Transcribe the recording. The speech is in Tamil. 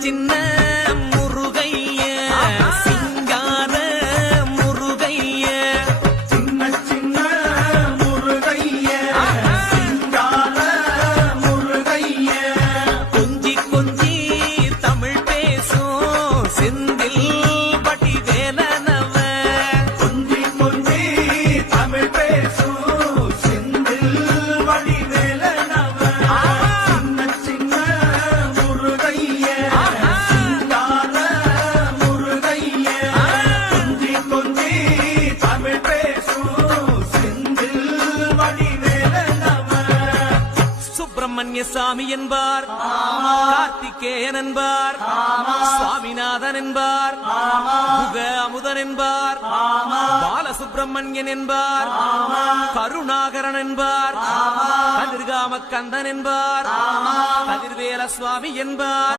சின்ன முருகைய சிங்கார முருகைய சின்ன சின்ன முருகைய சிங்கார முருகைய கொஞ்சி கொஞ்சி தமிழ் பேசும் செந்தில் பட்டி வேலனவ கொஞ்சி கொஞ்சி தமிழ் பேசும் செந்தில் வடிவேலனவ சின்ன சின்ன முருகைய சிங்கார முருகைய கொஞ்சி கொஞ்சி தமிழ் பேசும் செந்தில் வடிவேலனவ சுப்பிரமணிய சாமி என்பார் கார்த்திகேயன் என்பார் சுவாமிநாதன் என்பார் முக அமுதன் என்பார் பாலசுப்பிரமணியன் என்பார் கருணாகரன் என்பார் கதிர்காம கந்தன் என்பார் கதிர்வேல சுவாமி என்பார்